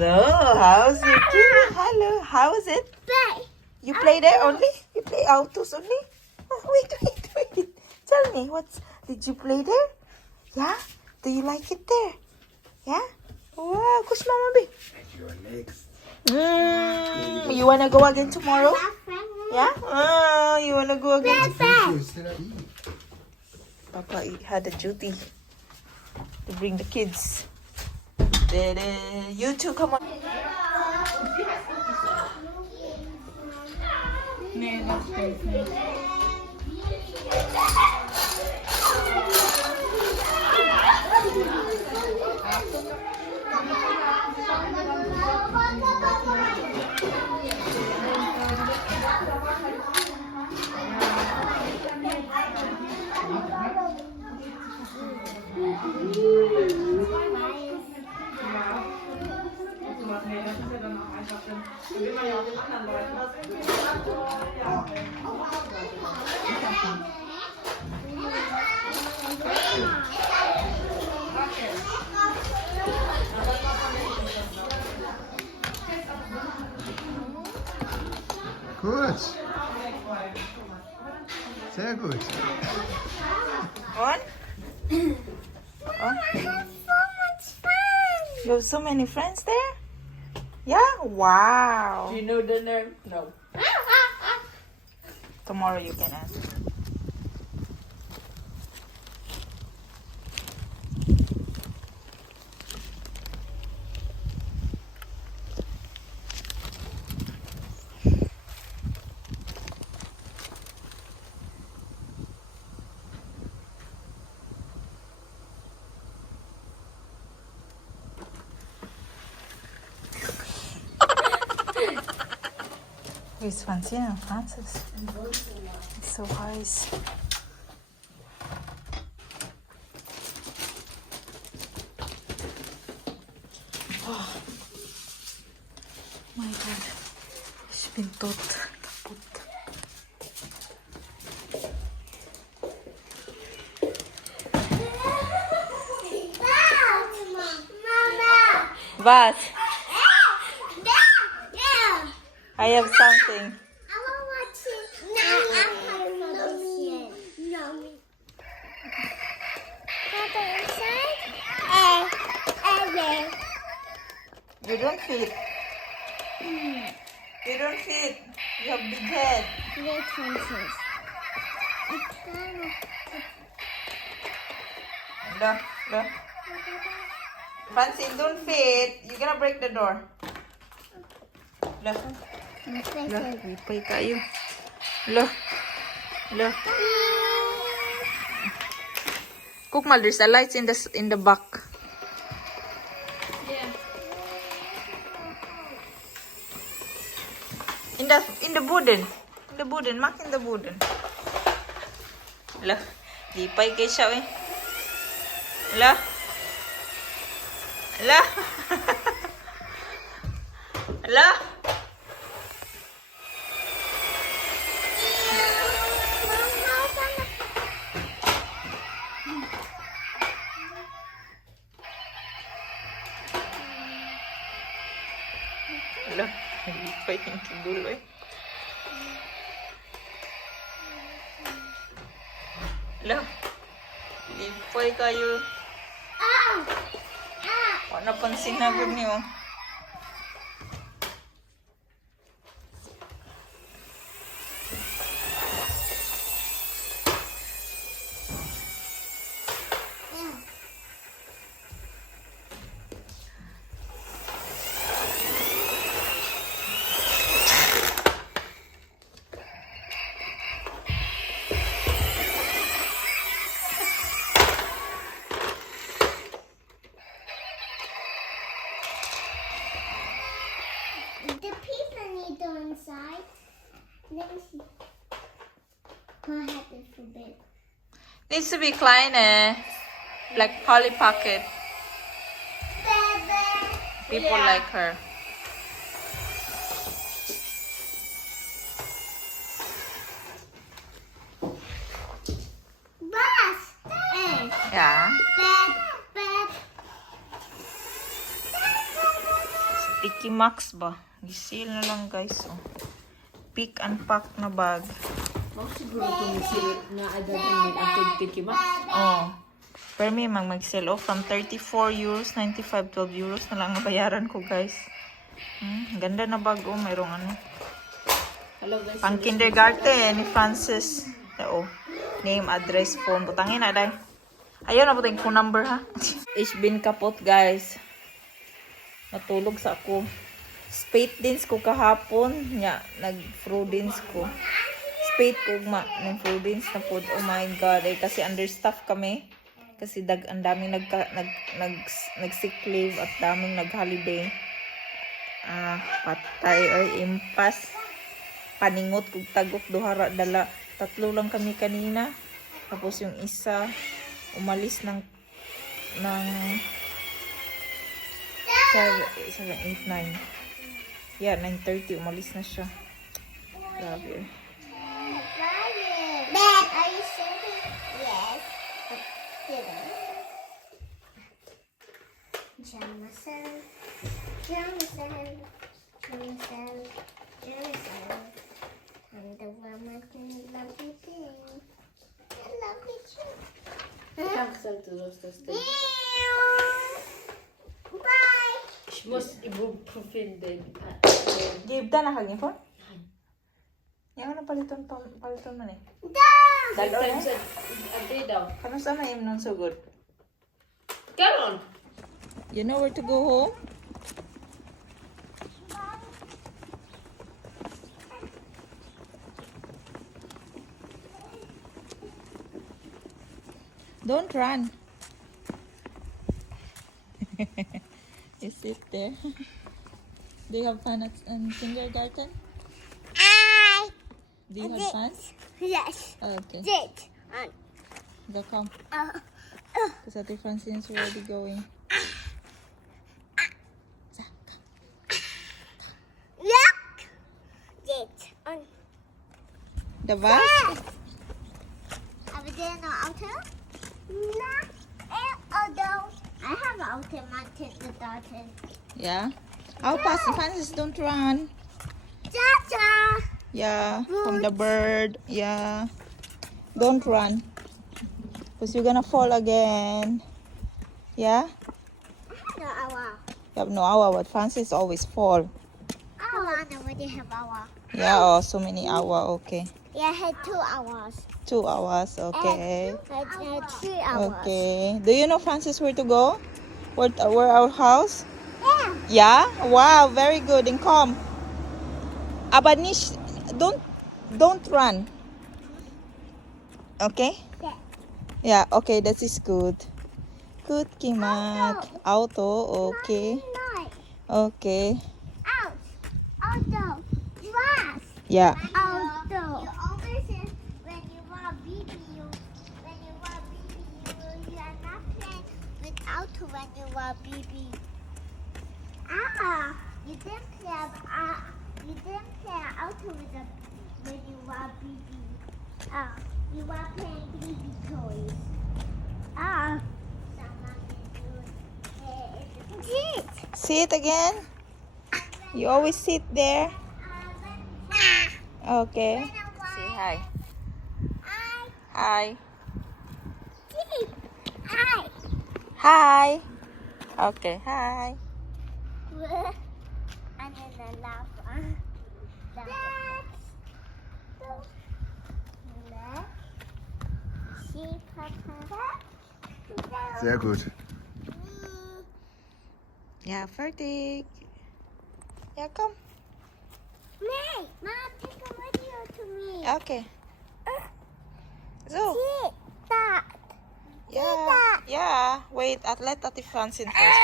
So, how's it? Hello, how is it? You play there only? You play autos only? Oh, wait. Tell me, did you play there? Yeah? Do you like it there? Yeah? Wow, kush mama be. You're next. You wanna go again tomorrow? Yeah? Oh, you wanna go again? Papa had a duty to bring the kids. You two, come on. Gut. Sehr gut. On? On? You have so many friends there? Yeah? Wow. Do you know the name? No. Tomorrow you can ask. Who's Francene and Francis? It's so nice. Oh my God. Ich bin tot. Kaputt. Was? I have something. You don't fit. You don't fit. You have big head. Look. Francine, don't fit. You're gonna break the door. Look. Lipay kayo. Look. Cook mal, there's a lights in the back. Yeah. In the wooden. Mak in the wooden. Look. Lipay kayo siya eh. Look. Look. Ala, nalipay yung kigulo eh. Ala, lipay kayo. Wala pansin na gud niyo. Inside. Let me see. What happened for bed? Needs to be kleine. Like Polly Pocket. People like her. Bus. Yeah. Bed. Tiki Max ba? Gisil na lang guys. Oh. Pick and pack na bag. Siguro kung na agad ang atog tiki max. Oh. Pero may mag-sell off from 34 euros, 95, 12 euros na lang ang bayaran ko guys. Ganda na bag. Oh, mayroong ano. Hello guys. Pang kindergarten ni Francis. Oo. Name, address, phone. Butangin na dahil. Ayaw na butang phone number ha. Ich bin kapot guys. Natulog sa ako. Spade dance ko kahapon. Nag-Frau dance ko. Spade ko nag-Frau dance na po. Oh my God. Kasi understaff kami. Kasi ang daming nag-sick leave at daming nag-holiday. Patay ay impas. Paningot kung tagok duhara dala. 3 lang kami kanina. Tapos yung isa umalis ng 7, 8, 9. Yeah, 9:30 umalis na siya. Grabe. Dad, are you singing? Yes. Jamison, Jamison, Jamison, Jamison. I'm the woman who loves you too. I love you too. Cancel to those testing. Bye. Most ibuprofen din. Give ta na kaging phone? Yan na paliton man eh. Dad. 5 times a day daw. Kano sa na im nun so good? Karon! You know where to go home? Don't run. You sit there. Do you have fun at kindergarten? Do you have fun? Yes. Okay. Did. Go come. Because Ate Francine is already going. Look. Did. The bus? Have you done no auto? No. Although I have auto, mounted the daughter. Yeah. I'll pass. Francis, don't run. Cha-cha. Yeah. From the bird. Yeah. Don't run. Because you're gonna fall again. Yeah? No, awa. You have no hour, but Francis always fall. Awa, nobody have awa. Yeah, oh, so many hour. Okay. Yeah, I had 2 hours. 2 hours. Okay. I had 3 hours. Okay. Do you know, Francis, where to go? Where our house? Yeah. Yeah? Wow, very good. And come. Abanish, don't run. Okay? Yeah. Yeah, okay, that is good. Good, Kimak. Auto, okay. Night. Okay. Out. Auto. Grass. Yeah. Auto. You always say when you want baby, you are not playing with auto when you want baby. You didn't play auto with when you want baby. You are playing baby toys. Sit again. You always sit there. Okay. Say hi. Hi. Hi. Hi. Okay, hi. I'm gonna laugh. See, Papa. Sehr gut. Yeah, fertig. Yeah, come. May, Mom, take a video to me. Okay. So, See that? yeah. Yeah. Wait, let Ate Francine first.